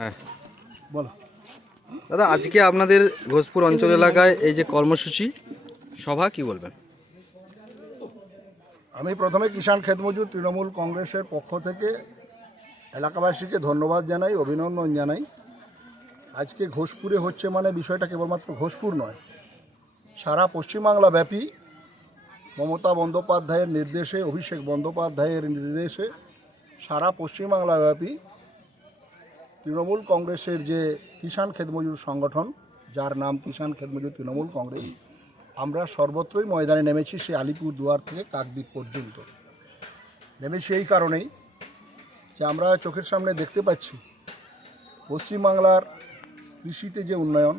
হ্যাঁ বলো দাদা, আজকে আপনাদের ঘোষপুর অঞ্চল এলাকায় এই যে কর্মসূচি সভা, কি বলবেন? আমি প্রথমে কিষাণ খেতমজুর তৃণমূল কংগ্রেসের পক্ষ থেকে এলাকাবাসীকে ধন্যবাদ জানাই, অভিনন্দন জানাই। আজকে ঘোষপুরে হচ্ছে মানে বিষয়টা কেবলমাত্র ঘোষপুর নয়, সারা পশ্চিমবাংলা ব্যাপী মমতা বন্দ্যোপাধ্যায়ের নির্দেশে, অভিষেক বন্দ্যোপাধ্যায়ের নির্দেশে সারা পশ্চিমবাংলা ব্যাপী তৃণমূল কংগ্রেসের যে কিষাণ খেতমজুর সংগঠন, যার নাম কিষাণ খেতমজুর তৃণমূল কংগ্রেস, আমরা সর্বত্রই ময়দানে নেমেছি। সে আলিপুর দুয়ার থেকে কাকদ্বীপ পর্যন্ত নেমেছি এই কারণেই যে আমরা চোখের সামনে দেখতে পাচ্ছি পশ্চিমবাংলার কৃষিতে যে উন্নয়ন,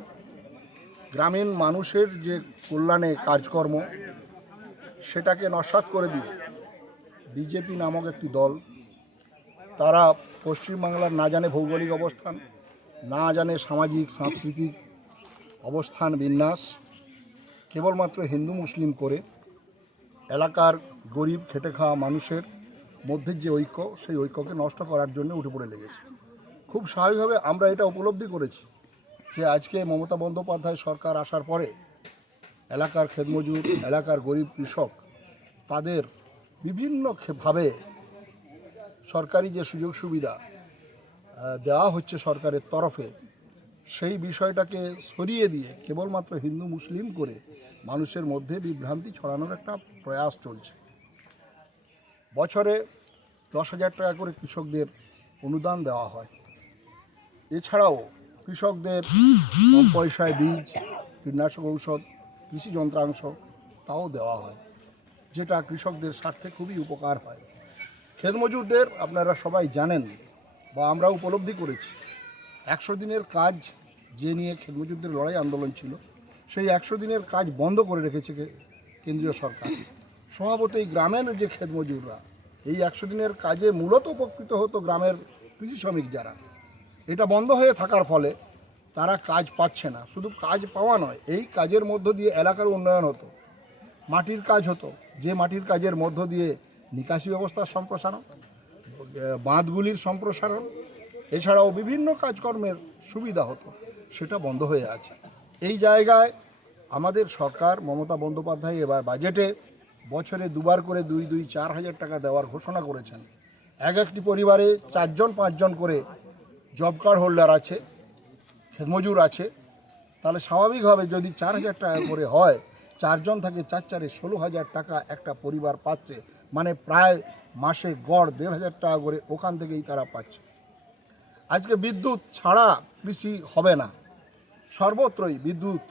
গ্রামীণ মানুষের যে কল্যাণে কাজকর্ম, সেটাকে নস্যাৎ করে দিয়ে বিজেপি নামক একটি দল, তারা পশ্চিমবাংলার না জানে ভৌগোলিক অবস্থান, না জানে সামাজিক সাংস্কৃতিক অবস্থান বিন্যাস, কেবলমাত্র হিন্দু মুসলিম করে এলাকার গরিব খেটে খাওয়া মানুষের মধ্যে যে ঐক্য, সেই ঐক্যকে নষ্ট করার জন্য উঠে পড়ে লেগেছে। খুব স্বাভাবিকভাবে আমরা এটা উপলব্ধি করেছি যে আজকে মমতা বন্দ্যোপাধ্যায় সরকার আসার পরে এলাকার খেতমজুর, এলাকার গরিব কৃষক, তাদের বিভিন্নভাবে সরকারি যে সুযোগ সুবিধা দেওয়া হচ্ছে সরকারের তরফে, সেই বিষয়টাকে সরিয়ে দিয়ে কেবলমাত্র হিন্দু মুসলিম করে মানুষের মধ্যে বিভ্রান্তি ছড়ানোর একটা প্রয়াস চলছে। বছরে 10,000 টাকা করে কৃষকদের অনুদান দেওয়া হয়। এছাড়াও কৃষকদের কম পয়সায় বীজ, কীটনাশক ঔষধ, কৃষি যন্ত্রাংশ তাও দেওয়া হয়, যেটা কৃষকদের স্বার্থে খুবই উপকার হয়। খেতমজুরদের আপনারা সবাই জানেন বা আমরা উপলব্ধি করেছি, 100 দিনের কাজ যে নিয়ে খেতমজুরদের লড়াই আন্দোলন ছিল, সেই 100 দিনের কাজ বন্ধ করে রেখেছে কেন্দ্রীয় সরকার। স্বভাবতই গ্রামের যে খেতমজুররা, এই 100 দিনের কাজে মূলত উপকৃত হতো গ্রামের কৃষি শ্রমিক যারা। এটা বন্ধ হয়ে থাকার ফলে তারা কাজ পাচ্ছে না। শুধু কাজ পাওয়া নয়, এই কাজের মধ্য দিয়ে এলাকার উন্নয়ন হতো, মাটির কাজ হতো, যে মাটির কাজের মধ্য দিয়ে নিকাশি ব্যবস্থার সম্প্রসারণ, বাঁধগুলির সম্প্রসারণ, এছাড়াও বিভিন্ন কাজকর্মের সুবিধা হতো, সেটা বন্ধ হয়ে আছে। এই জায়গায় আমাদের সরকার মমতা বন্দ্যোপাধ্যায় এবার বাজেটে বছরে দুবার করে 4,000 টাকা দেওয়ার ঘোষণা করেছেন। একটি পরিবারে 4-5 করে জব কার্ড হোল্ডার আছে, খেতমজুর আছে, তাহলে স্বাভাবিকভাবে যদি 4,000 টাকা করে হয়, 4 জন থাকে, 4-4-এ 16,000 টাকা একটা পরিবার পাচ্ছে, মানে প্রায় মাসে গড় 1,500 টাকা করে ওখান থেকেই তারা পাচ্ছে। আজকে বিদ্যুৎ ছাড়া কৃষি হবে না, সর্বত্রই বিদ্যুৎ,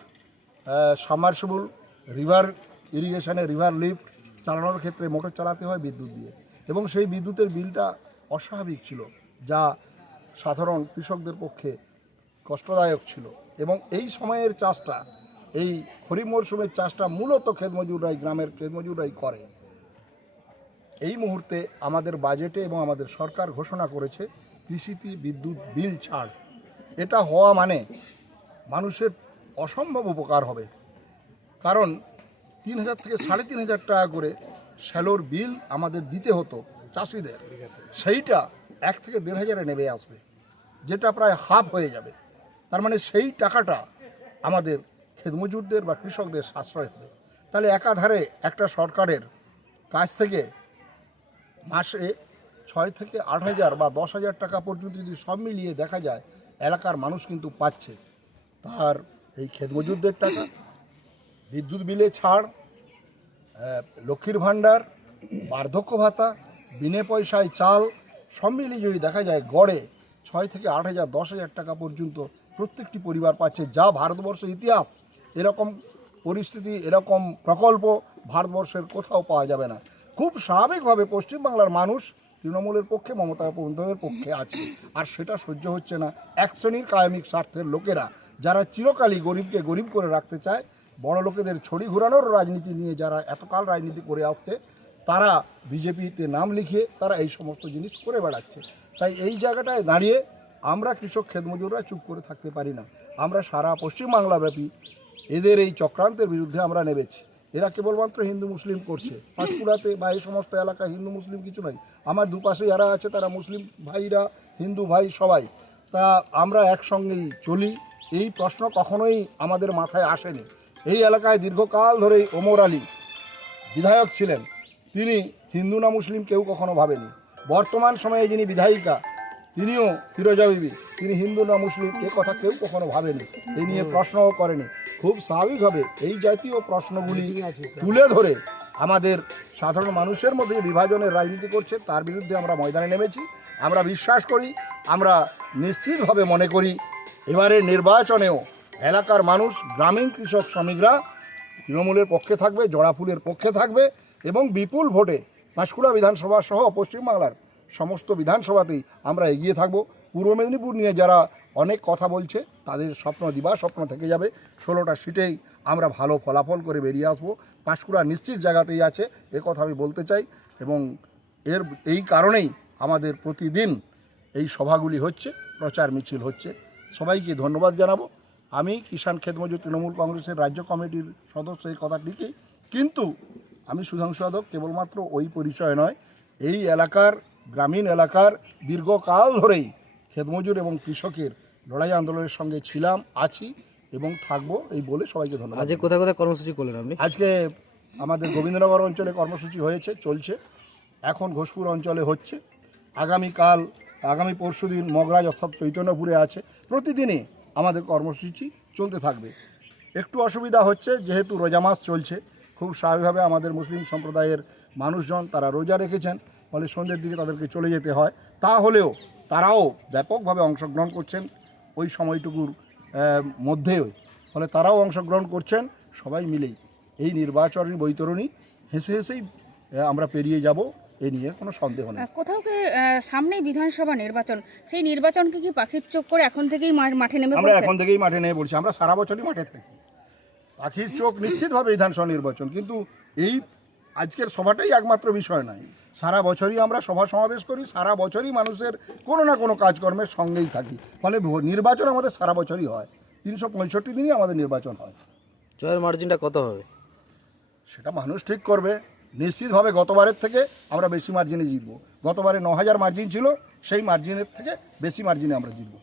সাবমার্সিবল, রিভার ইরিগেশনে রিভার লিফট চালানোর ক্ষেত্রে মোটর চালাতে হয় বিদ্যুৎ দিয়ে, এবং সেই বিদ্যুতের বিলটা অস্বাভাবিক ছিল, যা সাধারণ কৃষকদের পক্ষে কষ্টদায়ক ছিল। এবং এই সময়ের চাষটা, এই খরিফ মরশুমের চাষটা মূলত খেতমজুররাই, গ্রামের খেতমজুররাই করে। এই মুহূর্তে আমাদের বাজেটে এবং আমাদের সরকার ঘোষণা করেছে কৃষিতে বিদ্যুৎ বিল ছাড়। এটা হওয়া মানে মানুষের অসম্ভব উপকার হবে, কারণ 3,000 থেকে 3,500 টাকা করে শ্যালোর বিল আমাদের দিতে হতো চাষিদের, সেইটা 1 থেকে 1,500-এ নেমে আসবে, যেটা প্রায় হাফ হয়ে যাবে। তার মানে সেই টাকাটা আমাদের খেতমজুরদের বা কৃষকদের সাশ্রয় হবে। তাহলে একাধারে একটা সরকারের কাছ থেকে মাসে 6 থেকে 8,000 বা 10,000 টাকা পর্যন্ত যদি সব মিলিয়ে দেখা যায়, এলাকার মানুষ কিন্তু পাচ্ছে। তার এই খেতমজুরদের টাকা, বিদ্যুৎ বিলে ছাড়, লক্ষ্মীর ভাণ্ডার, বার্ধক্য ভাতা, বিনে পয়সায় চাল, সব মিলিয়ে যদি দেখা যায় গড়ে 6 থেকে 8,000, 10,000 টাকা পর্যন্ত প্রত্যেকটি পরিবার পাচ্ছে, যা ভারতবর্ষের ইতিহাস, এরকম পরিস্থিতি, এরকম প্রকল্প ভারতবর্ষের কোথাও পাওয়া যাবে না। খুব স্বাভাবিকভাবে পশ্চিমবাংলার মানুষ তৃণমূলের পক্ষে, মমতা বন্দ্যোপাধ্যায়ের পক্ষে আছে, আর সেটা সহ্য হচ্ছে না এক শ্রেণীর কায়ামিক স্বার্থের লোকেরা, যারা চিরকালই গরিবকে গরিব করে রাখতে চায়। বড় লোকেদের ছড়ি ঘোরানোর রাজনীতি নিয়ে যারা এতকাল রাজনীতি করে আসছে, তারা বিজেপিতে নাম লিখিয়ে তারা এই সমস্ত জিনিস করে বেড়াচ্ছে। তাই এই জায়গাটায় দাঁড়িয়ে আমরা কৃষক খেতমজুররা চুপ করে থাকতে পারি না। আমরা সারা পশ্চিমবাংলাব্যাপী এদের এই চক্রান্তের বিরুদ্ধে আমরা নেমেছি। এরা কেবলমাত্র হিন্দু মুসলিম করছে, পাঁশকুড়াতে বা এই সমস্ত এলাকায় হিন্দু মুসলিম কিছু নয়। আমার দুপাশে যারা আছে তারা মুসলিম ভাইরা, হিন্দু ভাই সবাই। তা আমরা একসঙ্গেই চলি, এই প্রশ্ন কখনোই আমাদের মাথায় আসেনি। এই এলাকায় দীর্ঘকাল ধরেই ওমর আলী বিধায়ক ছিলেন, তিনি হিন্দু না মুসলিম কেউ কখনো ভাবেনি। বর্তমান সময়ে যিনি বিধায়িকা তিনিও ফিরোজা বিবি, তিনি হিন্দু না মুসলিম এ কথা কেউ কখনো ভাবেনি, এই নিয়ে প্রশ্নও করেনি। খুব স্বাভাবিকভাবে এই জাতীয় প্রশ্নগুলি তুলে ধরে আমাদের সাধারণ মানুষের মধ্যে বিভাজনের রাজনীতি করছে, তার বিরুদ্ধে আমরা ময়দানে নেমেছি। আমরা বিশ্বাস করি, আমরা নিশ্চিতভাবে মনে করি এবারে নির্বাচনেও এলাকার মানুষ, গ্রামীণ কৃষক শ্রমিকরা তৃণমূলের পক্ষে থাকবে, জোড়াফুলের পক্ষে থাকবে এবং বিপুল ভোটে পাঁশকুড়া বিধানসভা সহ পশ্চিমবাংলার সমস্ত বিধানসভাতেই আমরা এগিয়ে থাকব। পূর্ব মেদিনীপুর নিয়ে যারা অনেক কথা বলছে তাদের স্বপ্ন দিবা স্বপ্ন থেকে যাবে। 16টা সিটেই আমরা ভালো ফলাফল করে বেরিয়ে আসবো। পাঁশকুড়া নিশ্চিত জায়গাতেই আছে, এ কথা আমি বলতে চাই। এবং এই কারণেই আমাদের প্রতিদিন এই সভাগুলি হচ্ছে, প্রচার মিছিল হচ্ছে। সবাইকে ধন্যবাদ জানাবো। আমি কিষাণ ক্ষেত মজুর তৃণমূল কংগ্রেসের রাজ্য কমিটির সদস্য, এই কথা ঠিকই, কিন্তু আমি সুধাংশু যাদব কেবলমাত্র ওই পরিচয় নয়, এই এলাকার গ্রামীণ এলাকার দীর্ঘকাল ধরেই ক্ষেতমজুর এবং কৃষকের লড়াই আন্দোলনের সঙ্গে ছিলাম, আছি এবং থাকবো, এই বলে সবাইকে ধন্যবাদ। আজকে কোথায় কোথায় কর্মসূচি করলেন আপনি? আজকে আমাদের গোবিন্দনগর অঞ্চলে কর্মসূচি হয়েছে, চলছে, এখন ঘোষপুর অঞ্চলে হচ্ছে, আগামী পরশুদিন মগরাজ অর্থাৎ চৈতন্যপুরে আছে। প্রতিদিনই আমাদের কর্মসূচি চলতে থাকবে। একটু অসুবিধা হচ্ছে যেহেতু রোজা মাস চলছে, খুব স্বাভাবিকভাবে আমাদের মুসলিম সম্প্রদায়ের মানুষজন তারা রোজা রেখেছেন, ফলে সন্ধ্যের দিকে তাদেরকে চলে যেতে হয়। তাহলেও তারাও ব্যাপকভাবে অংশগ্রহণ করছেন ওই সময়টুকুর মধ্যেও, ফলে তারাও অংশগ্রহণ করছেন। সবাই মিলেই এই নির্বাচনী বৈতরণী হেসে হেসেই আমরা পেরিয়ে যাব, এ নিয়ে কোনো সন্দেহ নেই। কোথাও কি সামনেই বিধানসভা নির্বাচন, সেই নির্বাচনকে কি পাখির চোখ করে এখন থেকেই মাঠে নেমে আমরা এখন থেকেই মাঠে নেমে পড়ছি। আমরা সারা বছরই মাঠে থাকি। পাখির চোখ নিশ্চিতভাবে বিধানসভা নির্বাচন, কিন্তু এই আজকের সভাটাই একমাত্র বিষয় নয়। সারা বছরই আমরা সভা সমাবেশ করি, সারা বছরই মানুষের কোনো না কোনো কাজকর্মের সঙ্গেই থাকি, ফলে নির্বাচন আমাদের সারা বছরই হয়। 365 দিনই আমাদের নির্বাচন হয়। জয়ের মার্জিনটা কত হবে সেটা মানুষ ঠিক করবে। নিশ্চিতভাবে গতবারের থেকে আমরা বেশি মার্জিনে জিতবো। গতবারে 9000 মার্জিন ছিল, সেই মার্জিনের থেকে বেশি মার্জিনে আমরা জিতবো।